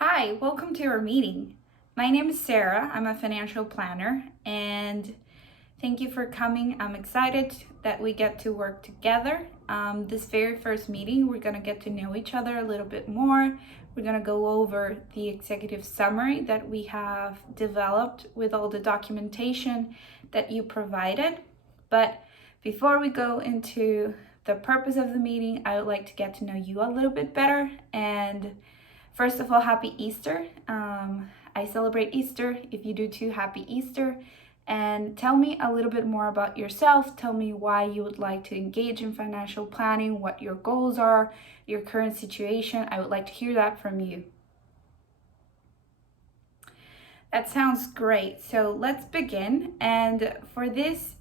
Hi, welcome to our meeting. My name is Sarah. I'm a financial planner and thank you for coming. I'm excited that we get to work together. This very first meeting, we're going to get to know each other a little bit more. We're going to go over the executive summary that we have developed with all the documentation that you provided. But before we go into the purpose of the meeting, I would like to get to know you a little bit better. And first of all, happy Easter. I celebrate Easter. If you do too, happy Easter. And tell me a little bit more about yourself. Tell me why you would like to engage in financial planning, what your goals are, your current situation. I would like to hear that from you. That sounds great. So let's begin. And for this,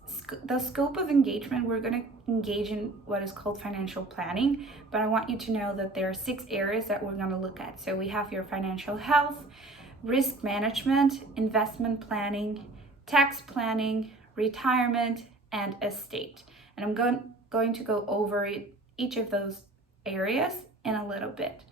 the scope of engagement, we're going to engage in what is called financial planning. But I want you to know that there are 6 areas that we're going to look at. So we have your financial health, risk management, investment planning, tax planning, retirement, and estate. And I'm going to go over each of those areas in a little bit.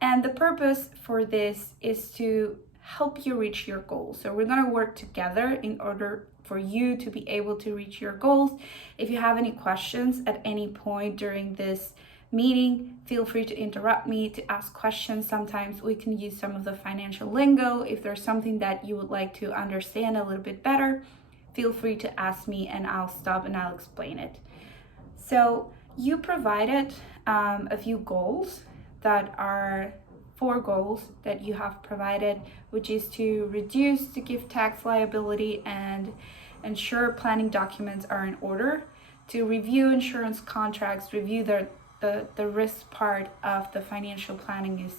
And the purpose for this is to help you reach your goals. So we're going to work together in order for you to be able to reach your goals. If you have any questions at any point during this meeting, feel free to interrupt me to ask questions. Sometimes we can use some of the financial lingo. If there's something that you would like to understand a little bit better, feel free to ask me and I'll stop and I'll explain it. So you provided a few goals that are 4 goals that you have provided, which is to reduce the gift tax liability and ensure planning documents are in order, to review insurance contracts, review the risk part of the financial planning is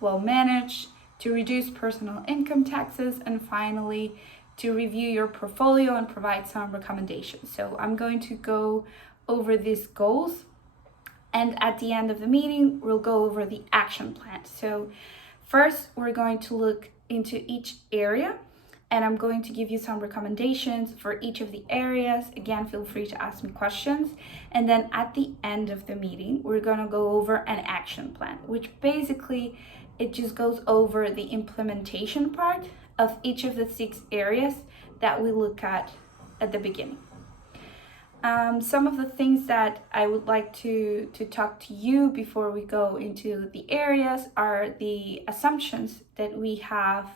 well managed, to reduce personal income taxes, and finally, to review your portfolio and provide some recommendations. So I'm going to go over these goals. And at the end of the meeting, we'll go over the action plan. So first, we're going to look into each area and I'm going to give you some recommendations for each of the areas. Again, feel free to ask me questions. And then at the end of the meeting, we're going to go over an action plan, which basically it just goes over the implementation part of each of the 6 areas that we look at the beginning. Some of the things that I would like to talk to you before we go into the areas are the assumptions that we have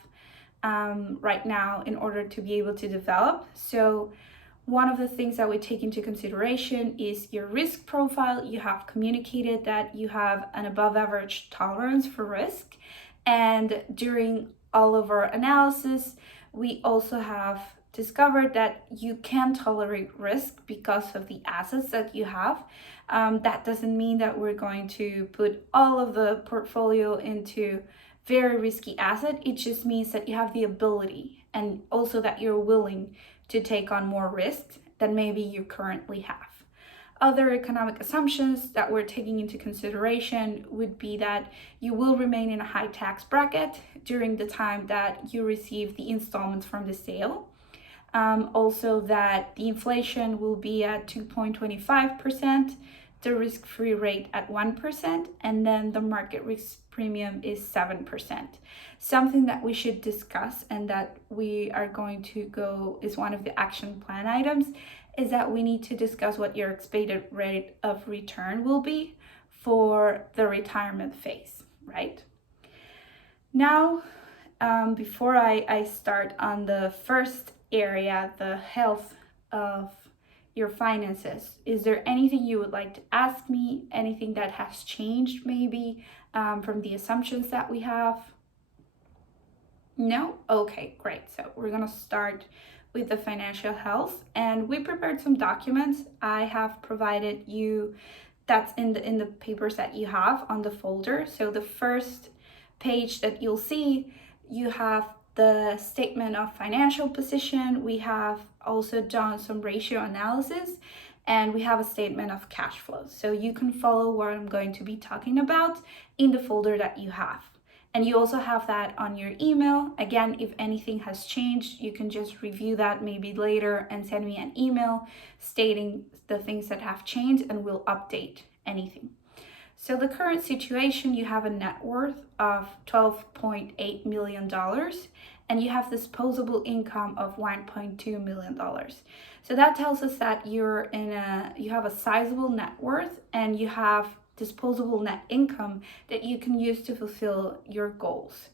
right now in order to be able to develop. So one of the things that we take into consideration is your risk profile. You have communicated that you have an above average tolerance for risk. And during all of our analysis, we also have discovered that you can tolerate risk because of the assets that you have. That doesn't mean that we're going to put all of the portfolio into very risky asset. It just means that you have the ability and also that you're willing to take on more risks than maybe you currently have. Other economic assumptions that we're taking into consideration would be that you will remain in a high tax bracket during the time that you receive the installments from the sale. Also that the inflation will be at 2.25%, the risk-free rate at 1%, and then the market risk premium is 7%. Something that we should discuss and that we are going to go is one of the action plan items is that we need to discuss what your expected rate of return will be for the retirement phase, right? Now, before I start on the first area, the health of your finances, is there anything you would like to ask me? Anything that has changed maybe from the assumptions that we have? No? Okay, great. So we're gonna start with the financial health and we prepared some documents. I have provided you, that's in the papers that you have on the folder. So the first page that you'll see, you have the statement of financial position. We have also done some ratio analysis and we have a statement of cash flow. So you can follow what I'm going to be talking about in the folder that you have. And you also have that on your email. Again, if anything has changed, you can just review that maybe later and send me an email stating the things that have changed and we'll update anything. So the current situation, you have a net worth of $12.8 million and you have disposable income of $1.2 million. So that tells us that you have a sizable net worth and you have disposable net income that you can use to fulfill your goals.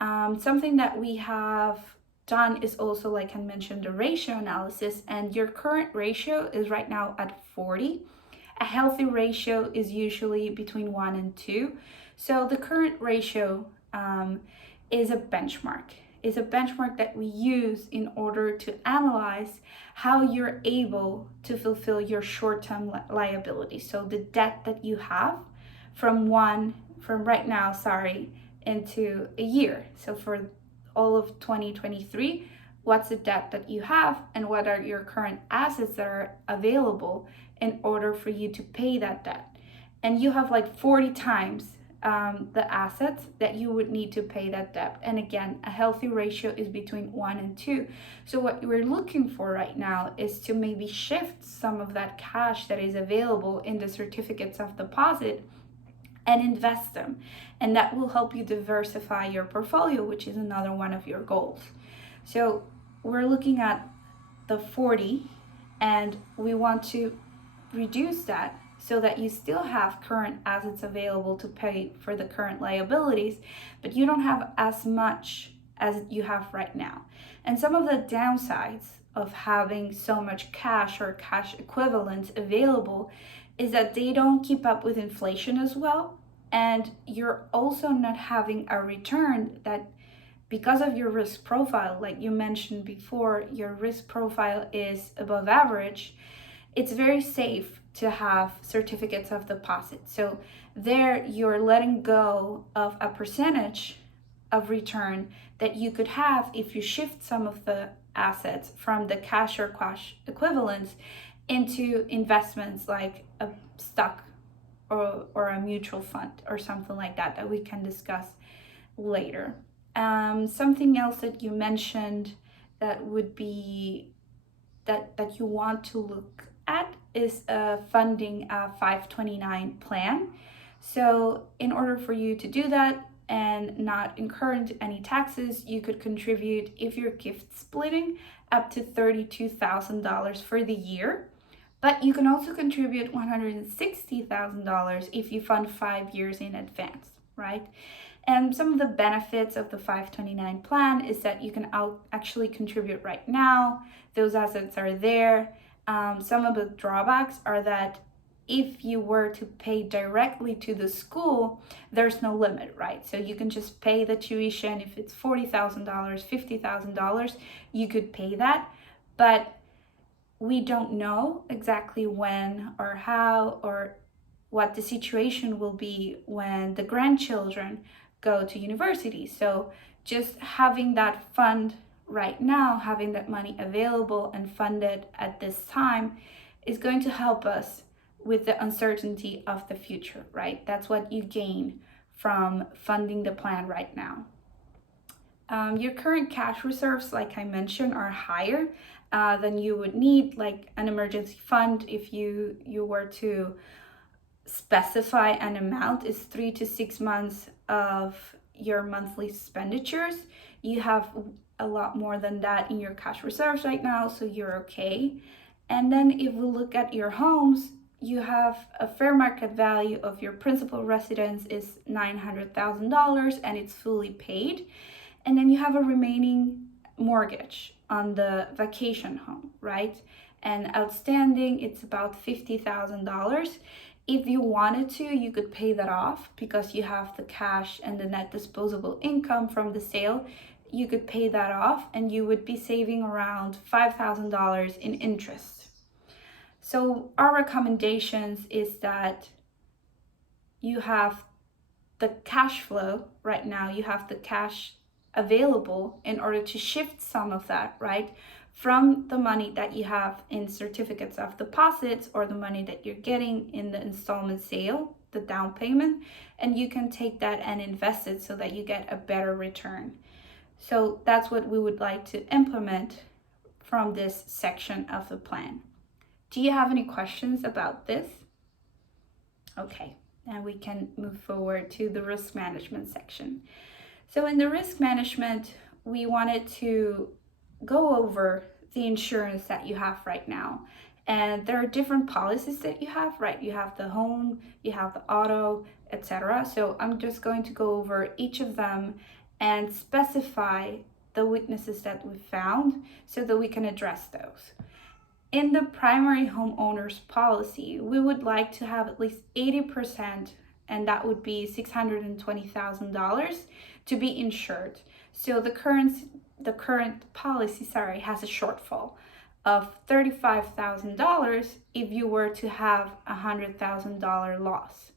Something that we have done is also, like I mentioned, the ratio analysis, and your current ratio is right now at 40. A healthy ratio is usually between 1 and 2. So the current ratio is a benchmark. Is a benchmark that we use in order to analyze how you're able to fulfill your short-term liability. So the debt that you have from right now, into a year. So for all of 2023, what's the debt that you have and what are your current assets that are available in order for you to pay that debt. And you have like 40 times the assets that you would need to pay that debt. And again, a healthy ratio is between 1 and 2. So what we're looking for right now is to maybe shift some of that cash that is available in the certificates of deposit and invest them. And that will help you diversify your portfolio, which is another one of your goals. So we're looking at the 40 and we want to reduce that so that you still have current assets available to pay for the current liabilities, but you don't have as much as you have right now. And some of the downsides of having so much cash or cash equivalents available is that they don't keep up with inflation as well. And you're also not having a return that, because of your risk profile, like you mentioned before, your risk profile is above average. It's very safe to have certificates of deposit. So there you're letting go of a percentage of return that you could have if you shift some of the assets from the cash or cash equivalents into investments like a stock or a mutual fund or something like that we can discuss later. Something else that you mentioned that would be that you want to look at is funding a 529 plan. So in order for you to do that and not incur any taxes, you could contribute, if you're gift splitting, up to $32,000 for the year. But you can also contribute $160,000 if you fund 5 years in advance, right? And some of the benefits of the 529 plan is that you can actually contribute right now. Those assets are there. Some of the drawbacks are that if you were to pay directly to the school, there's no limit, right? So you can just pay the tuition. If it's $40,000, $50,000, you could pay that. But we don't know exactly when or how or what the situation will be when the grandchildren go to university. So just having that fund right now, having that money available and funded at this time is going to help us with the uncertainty of the future, right? That's what you gain from funding the plan right now. Your current cash reserves, like I mentioned, are higher than you would need, like an emergency fund. If you were to specify an amount, is 3 to 6 months of your monthly expenditures. You have a lot more than that in your cash reserves right now, so you're okay. And then if we look at your homes, you have a fair market value of your principal residence is $900,000 and it's fully paid. And then you have a remaining mortgage on the vacation home, right? And outstanding, it's about $50,000. If you wanted to, you could pay that off because you have the cash and the net disposable income from the sale. You could pay that off and you would be saving around $5,000 in interest. So our recommendations is that you have the cash flow right now, you have the cash available in order to shift some of that, right, from the money that you have in certificates of deposits or the money that you're getting in the installment sale, the down payment, and you can take that and invest it so that you get a better return. So that's what we would like to implement from this section of the plan. Do you have any questions about this? Okay, and we can move forward to the risk management section. So in the risk management, we wanted to go over the insurance that you have right now. And there are different policies that you have, right? You have the home, you have the auto, etc. So I'm just going to go over each of them and specify the weaknesses that we found so that we can address those. In the primary homeowner's policy, we would like to have at least 80%, and that would be $620,000 to be insured. So the current policy, has a shortfall of $35,000 if you were to have a $100,000 loss.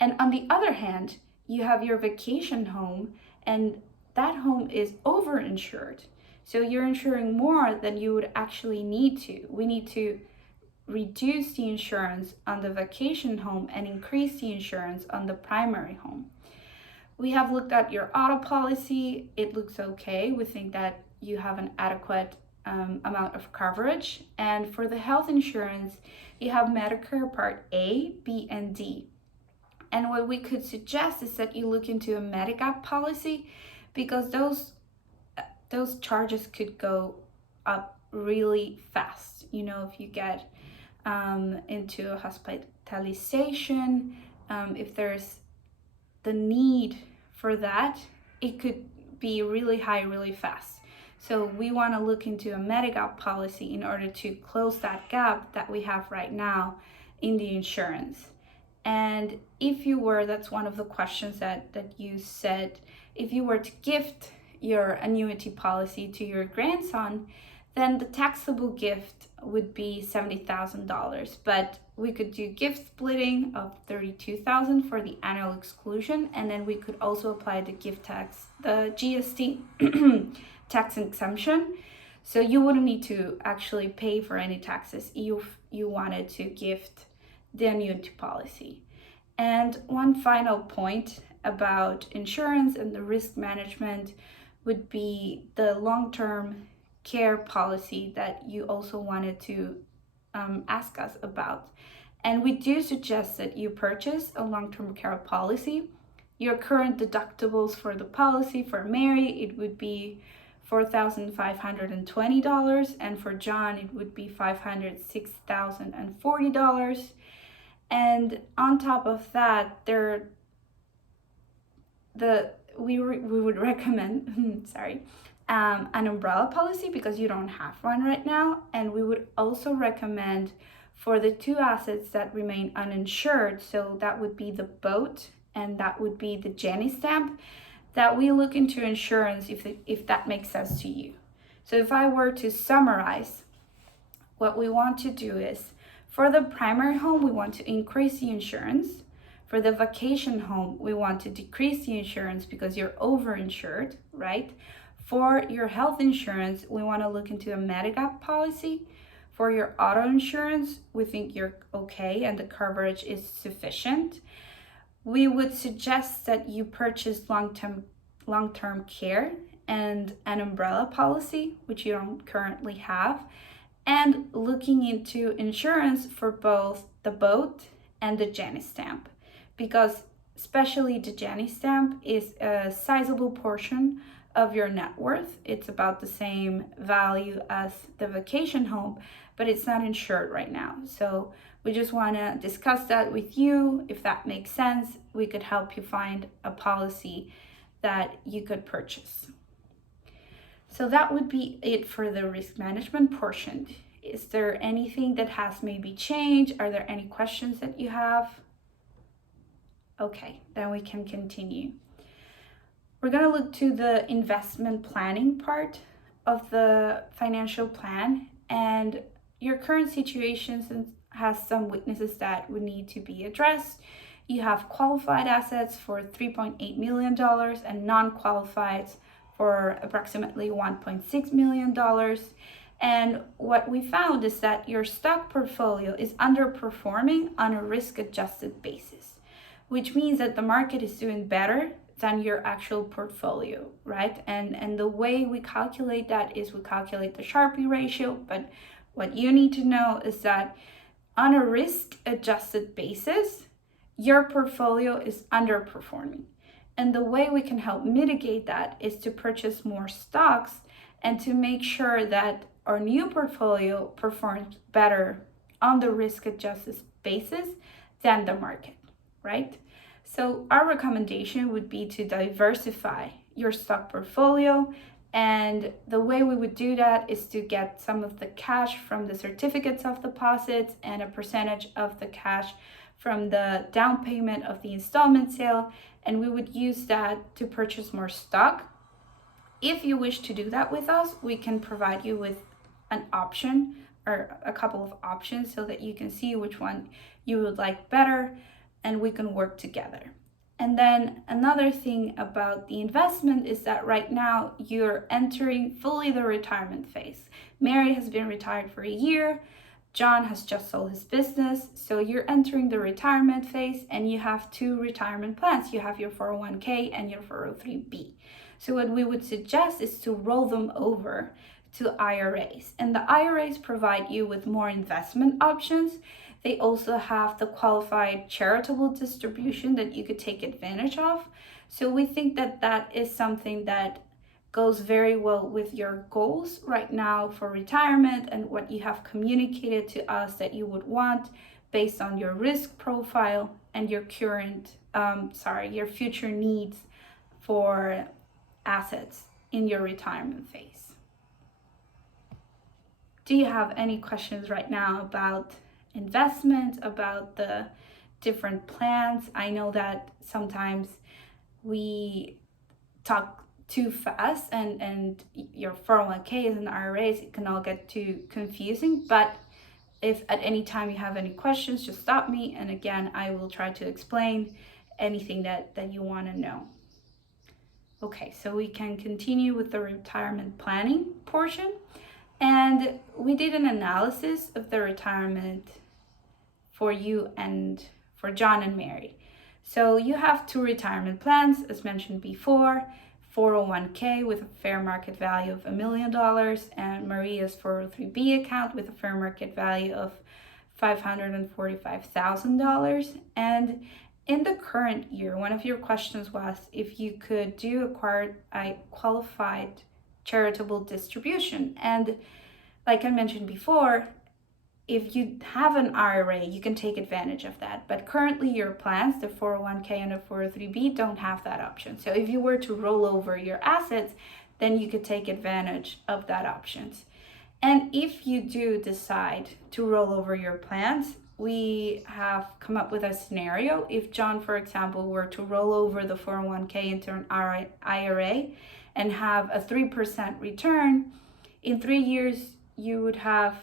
And on the other hand, you have your vacation home, and that home is overinsured. So you're insuring more than you would actually need to. We need to reduce the insurance on the vacation home and increase the insurance on the primary home. We have looked at your auto policy. It looks okay. We think that you have an adequate amount of coverage. And for the health insurance, you have Medicare Part A, B, and D. And what we could suggest is that you look into a Medigap policy, because those charges could go up really fast. You know, if you get into a hospitalization, if there's the need for that, it could be really high really fast. So we want to look into a Medigap policy in order to close that gap that we have right now in the insurance. And if you were, that's one of the questions that you said, if you were to gift your annuity policy to your grandson, then the taxable gift would be $70,000. But we could do gift splitting of $32,000 for the annual exclusion, and then we could also apply the gift tax, the GST tax exemption. So you wouldn't need to actually pay for any taxes if you wanted to gift the annuity policy. And one final point about insurance and the risk management would be the long-term care policy that you also wanted to ask us about. And we do suggest that you purchase a long-term care policy. Your current deductibles for the policy, for Mary, it would be $4,520, and for John, it would be $506,040. And on top of that, we would recommend an umbrella policy, because you don't have one right now. And we would also recommend for the two assets that remain uninsured, so that would be the boat and that would be the Jenny stamp, that we look into insurance if that makes sense to you. So if I were to summarize, what we want to do is, for the primary home, we want to increase the insurance. For the vacation home, we want to decrease the insurance because you're overinsured, right? For your health insurance, we want to look into a Medigap policy. For your auto insurance, we think you're okay and the coverage is sufficient. We would suggest that you purchase long-term care and an umbrella policy, which you don't currently have, and looking into insurance for both the boat and the Jenny stamp, because especially the Jenny stamp is a sizable portion of your net worth. It's about the same value as the vacation home, but it's not insured right now. So we just want to discuss that with you. If that makes sense, we could help you find a policy that you could purchase. So that would be it for the risk management portion. Is there anything that has maybe changed? Are there any questions that you have? Okay, then we can continue. We're going to look to the investment planning part of the financial plan, and your current situation has some weaknesses that would need to be addressed. You have qualified assets for $3.8 million and non-qualified for approximately $1.6 million. And what we found is that your stock portfolio is underperforming on a risk-adjusted basis, which means that the market is doing better than your actual portfolio, right? And the way we calculate that is we calculate the Sharpe ratio, but what you need to know is that on a risk-adjusted basis, your portfolio is underperforming. And the way we can help mitigate that is to purchase more stocks and to make sure that our new portfolio performs better on the risk adjusted basis than the market, right? So our recommendation would be to diversify your stock portfolio. And the way we would do that is to get some of the cash from the certificates of deposits and a percentage of the cash from the down payment of the installment sale. And we would use that to purchase more stock. If you wish to do that with us, we can provide you with an option or a couple of options so that you can see which one you would like better and we can work together. And then another thing about the investment is that right now you're entering fully the retirement phase. Mary has been retired for a year. John has just sold his business. So you're entering the retirement phase and you have two retirement plans. You have your 401k and your 403b. So what we would suggest is to roll them over to IRAs. And the IRAs provide you with more investment options. They also have the qualified charitable distribution that you could take advantage of. So we think that that is something that goes very well with your goals right now for retirement and what you have communicated to us that you would want based on your risk profile and your your future needs for assets in your retirement phase. Do you have any questions right now about investment, about the different plans? I know that sometimes we talk too fast and your 401ks and IRAs, it can all get too confusing. But if at any time you have any questions, just stop me. And again, I will try to explain anything that you want to know. Okay, so we can continue with the retirement planning portion. And we did an analysis of the retirement for you and for John and Mary. So you have two retirement plans, as mentioned before, 401k with a fair market value of $1 million and Maria's 403b account with a fair market value of $545,000. And in the current year, one of your questions was if you could do a qualified charitable distribution. And like I mentioned before, if you have an IRA, you can take advantage of that. But currently your plans, the 401k and the 403b, don't have that option. So if you were to roll over your assets, then you could take advantage of that options. And if you do decide to roll over your plans, we have come up with a scenario. If John, for example, were to roll over the 401k into an IRA and have a 3% return, in 3 years, you would have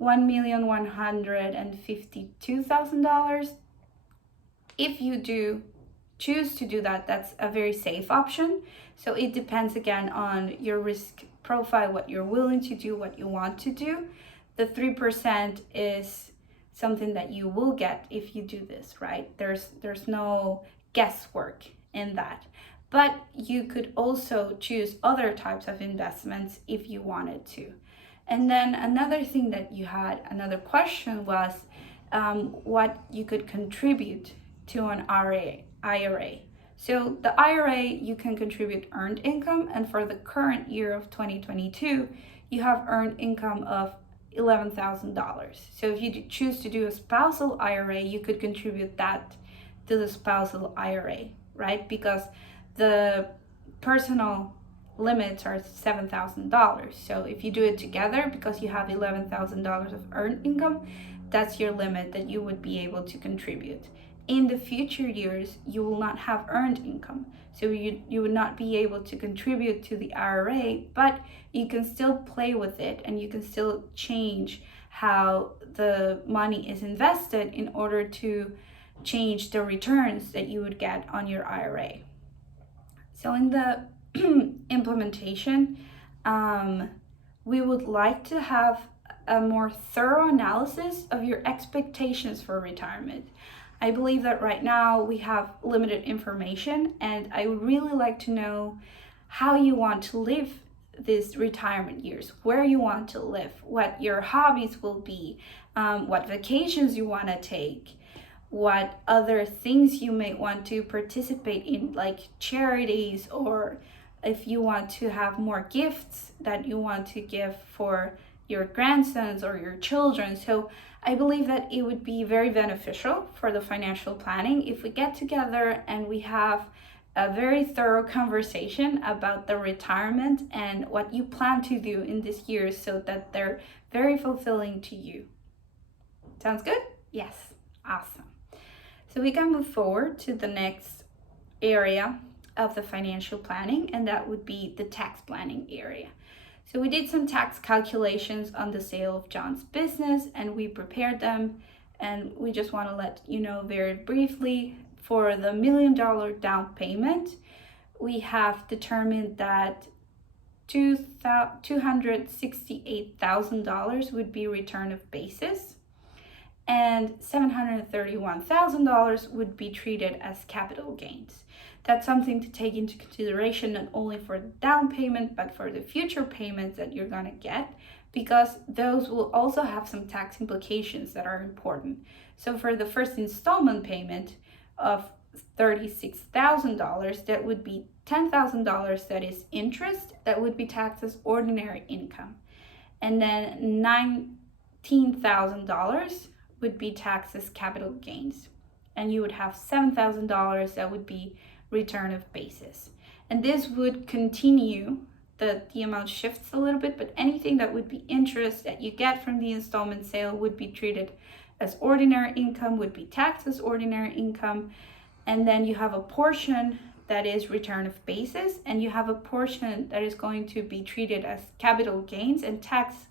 $1,152,000. If you do choose to do that, that's a very safe option. So it depends again on your risk profile, what you're willing to do, what you want to do. The 3% is something that you will get if you do this, right? There's no guesswork in that. But you could also choose other types of investments if you wanted to. And then another thing that you had, another question was what you could contribute to an IRA. So the IRA, you can contribute earned income, and for the current year of 2022, you have earned income of $11,000. So if you choose to do a spousal IRA, you could contribute that to the spousal IRA, right? Because the personal limits are $7,000. So if you do it together, because you have $11,000 of earned income, that's your limit that you would be able to contribute. In the future years, you will not have earned income. So you would not be able to contribute to the IRA, but you can still play with it and you can still change how the money is invested in order to change the returns that you would get on your IRA. So in the implementation, we would like to have a more thorough analysis of your expectations for retirement. I believe that right now we have limited information, and I would really like to know how you want to live these retirement years, where you want to live, what your hobbies will be, what vacations you want to take. what other things you may want to participate in, like charities, or if you want to have more gifts that you want to give for your grandsons or your children. So I believe that it would be very beneficial for the financial planning if we get together and we have a very thorough conversation about the retirement and what you plan to do in this year so that they're very fulfilling to you. Sounds good? Yes. Awesome. So we can move forward to the next area of the financial planning, and that would be the tax planning area. So we did some tax calculations on the sale of John's business, and we prepared them, and we just want to let you know very briefly, for the $1 million down payment, we have determined that $268,000 would be return of basis, and $731,000 would be treated as capital gains. That's something to take into consideration, not only for the down payment, but for the future payments that you're gonna get, because those will also have some tax implications that are important. So for the first installment payment of $36,000, that would be $10,000 that is interest, that would be taxed as ordinary income. And then $19,000 would be taxed as capital gains. And you would have $7,000 that would be return of basis. And this would continue, the amount shifts a little bit, but anything that would be interest that you get from the installment sale would be treated as ordinary income, would be taxed as ordinary income. And then you have a portion that is return of basis, and you have a portion that is going to be treated as capital gains and taxed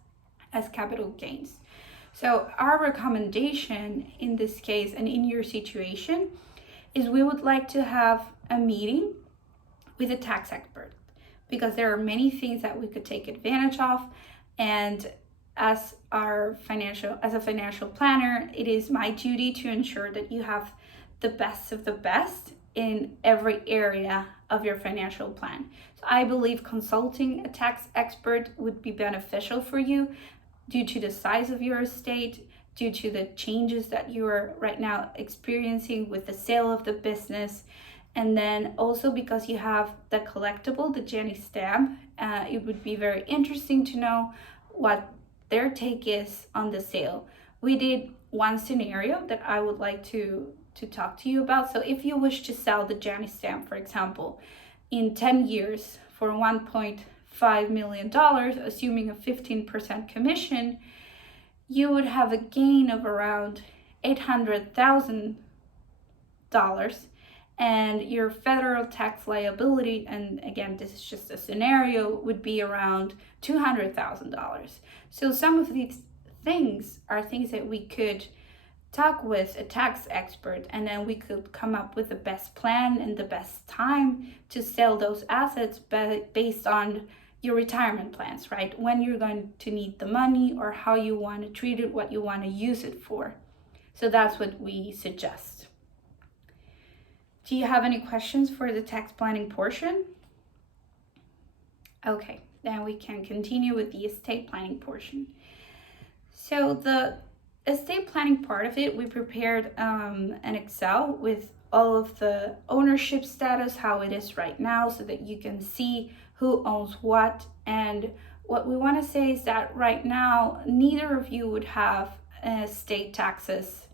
as capital gains. So our recommendation in this case and in your situation is we would like to have a meeting with a tax expert, because there are many things that we could take advantage of. And as a financial planner, it is my duty to ensure that you have the best of the best in every area of your financial plan. So I believe consulting a tax expert would be beneficial for you due to the size of your estate, due to the changes that you are right now experiencing with the sale of the business, and then also because you have the collectible, the Jenny stamp. It would be very interesting to know what their take is on the sale. We did one scenario that I would like to talk to you about. So if you wish to sell the Jenny stamp, for example, in 10 years for $1.5 million, assuming a 15% commission, you would have a gain of around $800,000, and your federal tax liability, and again, this is just a scenario, would be around $200,000. So some of these things are things that we could talk with a tax expert, and then we could come up with the best plan and the best time to sell those assets based on your retirement plans, right? When you're going to need the money, or how you want to treat it, what you want to use it for. So that's what we suggest. Do you have any questions for the tax planning portion? Okay, then we can continue with the estate planning portion. So the estate planning part of it, we prepared an Excel with all of the ownership status, how it is right now, so that you can see who owns what. And what we want to say is that right now, neither of you would have estate taxes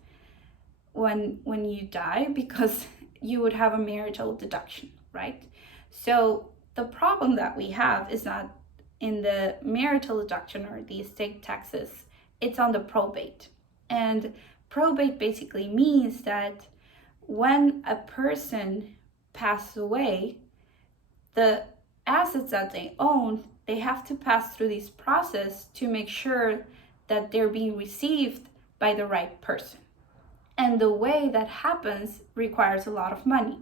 when you die, because you would have a marital deduction, right? So the problem that we have is not in the marital deduction or the estate taxes, it's on the probate. And probate basically means that when a person passes away, the assets that they own, they have to pass through this process to make sure that they're being received by the right person. And the way that happens requires a lot of money.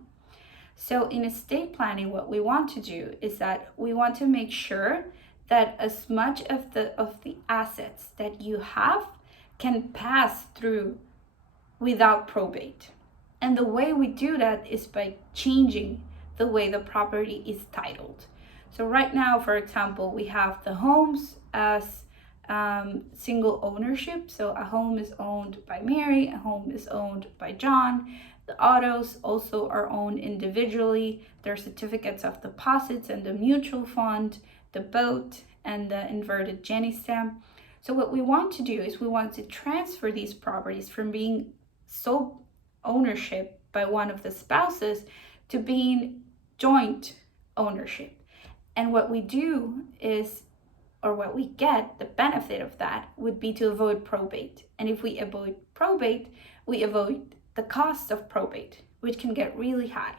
So in estate planning, what we want to do is that we want to make sure that as much of the assets that you have can pass through without probate. And the way we do that is by changing the way the property is titled. So right now, for example, we have the homes as single ownership. So a home is owned by Mary, a home is owned by John. The autos also are owned individually. Their certificates of deposits and the mutual fund, the boat, and the inverted Jenny stamp. So what we want to do is we want to transfer these properties from being sole ownership by one of the spouses to being joint ownership. And what we do is, or what we get, the benefit of that would be to avoid probate. And if we avoid probate, we avoid the cost of probate, which can get really high.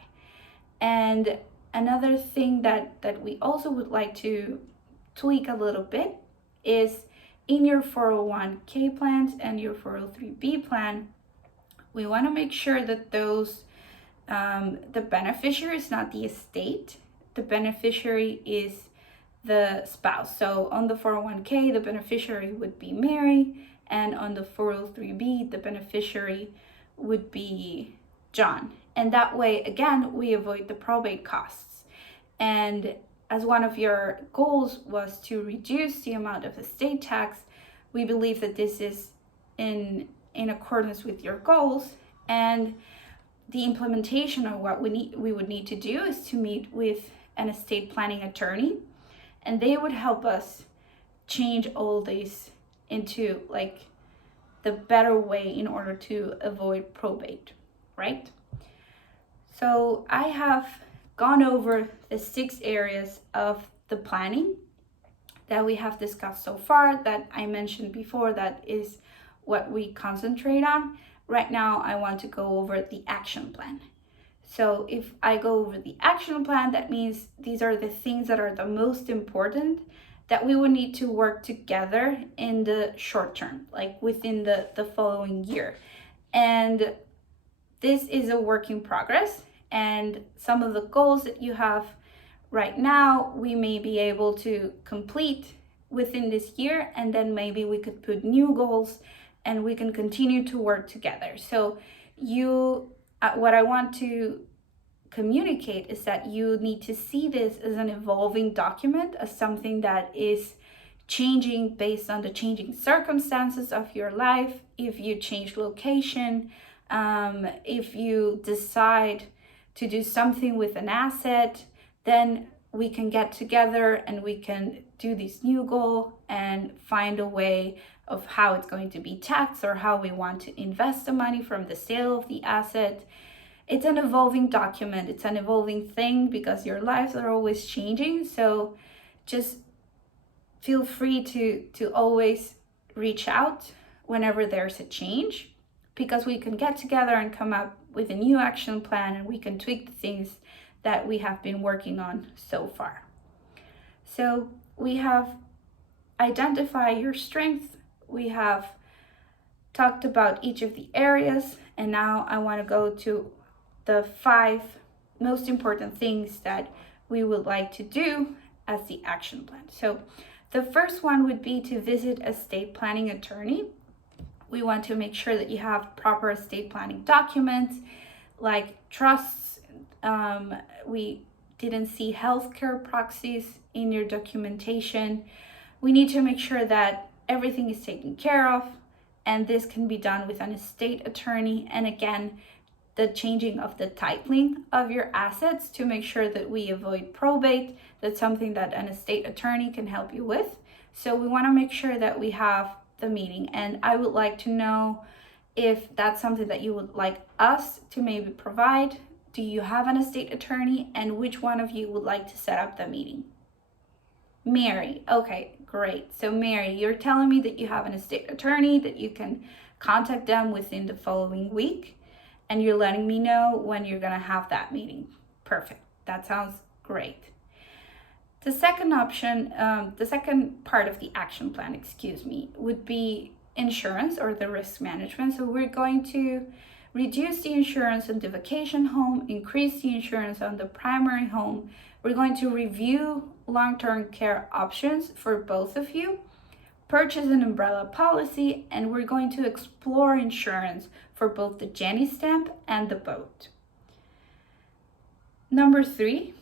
And another thing that we also would like to tweak a little bit is in your 401k plans and your 403b plan, we want to make sure that those the beneficiary is not the estate. The beneficiary is the spouse. So on the 401k, the beneficiary would be Mary, and on the 403b, the beneficiary would be John. And that way, again, we avoid the probate costs. And as one of your goals was to reduce the amount of estate tax, we believe that this is in accordance with your goals. And the implementation of what we would need to do is to meet with an estate planning attorney, and they would help us change all these into like the better way in order to avoid probate, right? So I have gone over the 6 areas of the planning that we have discussed so far that I mentioned before. That is what we concentrate on. Right now, I want to go over the action plan. So if I go over the action plan, that means these are the things that are the most important that we would need to work together in the short term, like within the following year. And this is a work in progress. And some of the goals that you have right now, we may be able to complete within this year, and then maybe we could put new goals and we can continue to work together. So what I want to communicate is that you need to see this as an evolving document, as something that is changing based on the changing circumstances of your life. If you change location, if you decide to do something with an asset, then we can get together and we can do this new goal and find a way of how it's going to be taxed or how we want to invest the money from the sale of the asset. It's an evolving document. It's an evolving thing because your lives are always changing. So just feel free to always reach out whenever there's a change, because we can get together and come up with a new action plan and we can tweak the things that we have been working on so far. So we have identified your strengths. We have talked about each of the areas, and now I want to go to the 5 most important things that we would like to do as the action plan. So the first one would be to visit a estate planning attorney. We want to make sure that you have proper estate planning documents like trusts. We didn't see healthcare proxies in your documentation. We need to make sure that everything is taken care of, and this can be done with an estate attorney. And again, the changing of the titling of your assets to make sure that we avoid probate. That's something that an estate attorney can help you with. So we want to make sure that we have the meeting, and I would like to know if that's something that you would like us to maybe provide. Do you have an estate attorney, and which one of you would like to set up the meeting? Mary. Okay, great. So Mary, you're telling me that you have an estate attorney, that you can contact them within the following week, and you're letting me know when you're gonna have that meeting. Perfect. That sounds great. The second option, the second part of the action plan, would be insurance or the risk management. So we're going to reduce the insurance on the vacation home, increase the insurance on the primary home. We're going to review long-term care options for both of you, purchase an umbrella policy, and we're going to explore insurance for both the Jenny stamp and the boat. Number 3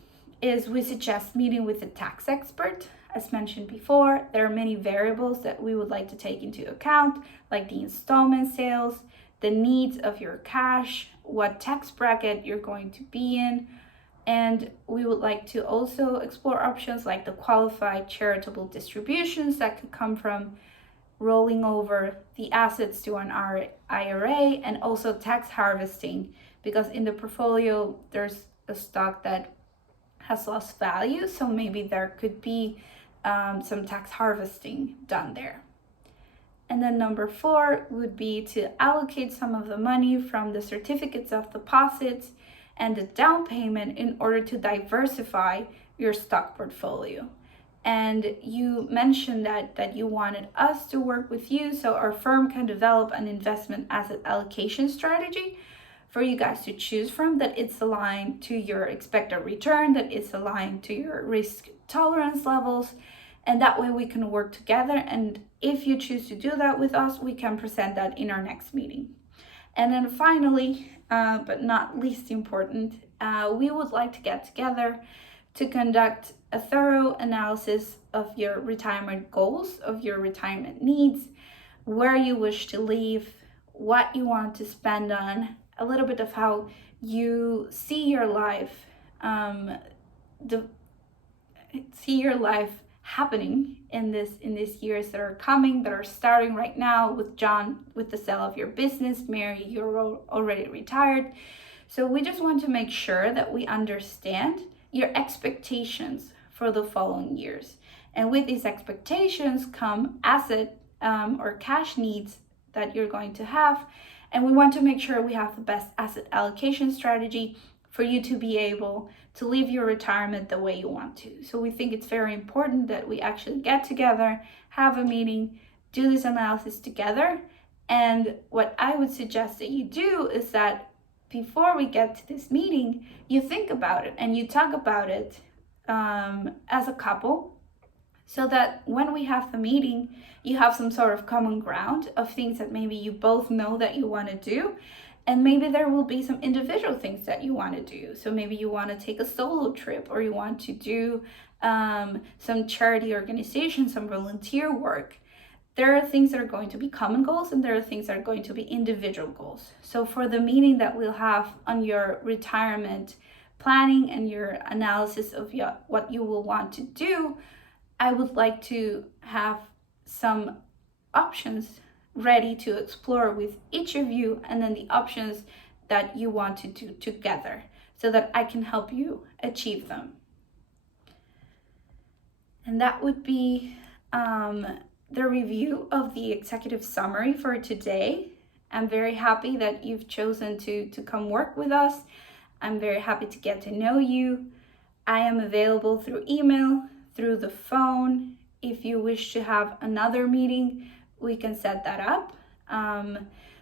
is we suggest meeting with a tax expert. As mentioned before, there are many variables that we would like to take into account, like the installment sales, the needs of your cash, what tax bracket you're going to be in, and we would like to also explore options like the qualified charitable distributions that could come from rolling over the assets to an IRA, and also tax harvesting, because in the portfolio there's a stock that has lost value, so maybe there could be some tax harvesting done there. And then number 4 would be to allocate some of the money from the certificates of deposits and the down payment in order to diversify your stock portfolio. And you mentioned that you wanted us to work with you so our firm can develop an investment asset allocation strategy for you guys to choose from, that it's aligned to your expected return, that it's aligned to your risk tolerance levels, and that way we can work together. And if you choose to do that with us, we can present that in our next meeting. And then finally, but not least important, we would like to get together to conduct a thorough analysis of your retirement goals, of your retirement needs, where you wish to live, what you want to spend on, a little bit of how you see your life, happening in these years that are coming, that are starting right now with John, with the sale of your business. Mary, you're already retired. So we just want to make sure that we understand your expectations for the following years. And with these expectations come asset or cash needs that you're going to have. And we want to make sure we have the best asset allocation strategy for you to be able to live your retirement the way you want to. So we think it's very important that we actually get together, have a meeting, do this analysis together. And what I would suggest that you do is that before we get to this meeting, you think about it and you talk about it as a couple, so that when we have the meeting, you have some sort of common ground of things that maybe you both know that you want to do. And maybe there will be some individual things that you want to do. So maybe you want to take a solo trip, or you want to do some charity organization, some volunteer work. There are things that are going to be common goals, and there are things that are going to be individual goals. So for the meeting that we'll have on your retirement planning and your analysis of what you will want to do, I would like to have some options ready to explore with each of you, and then the options that you want to do together, so that I can help you achieve them. And that would be the review of the executive summary for today. I'm very happy that you've chosen to come work with us. I'm very happy to get to know you. I am available through email, through the phone. If you wish to have another meeting, we can set that up.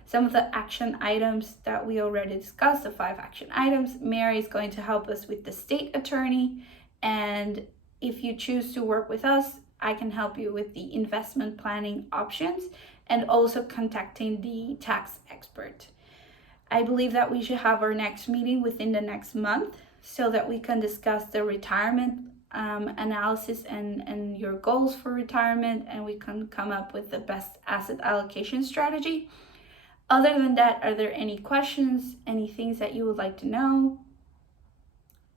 Some of the action items that we already discussed, the 5 action items, Mary is going to help us with the state attorney. And if you choose to work with us, I can help you with the investment planning options and also contacting the tax expert. I believe that we should have our next meeting within the next month, so that we can discuss the retirement analysis and your goals for retirement, and we can come up with the best asset allocation strategy. Other than that, are there any questions, any things that you would like to know?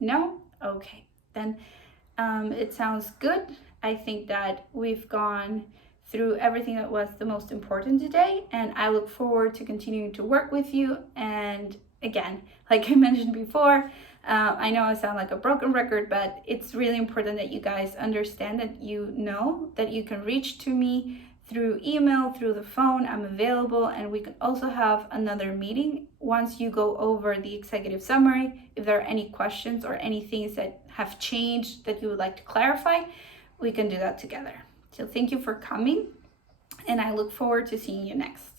No? Okay, then it sounds good. I think that we've gone through everything that was the most important today, and I look forward to continuing to work with you. And again, like I mentioned before, I know I sound like a broken record, but it's really important that you guys understand that you know that you can reach to me through email, through the phone. I'm available, and we can also have another meeting once you go over the executive summary. If there are any questions or any things that have changed that you would like to clarify, we can do that together. So thank you for coming, and I look forward to seeing you next.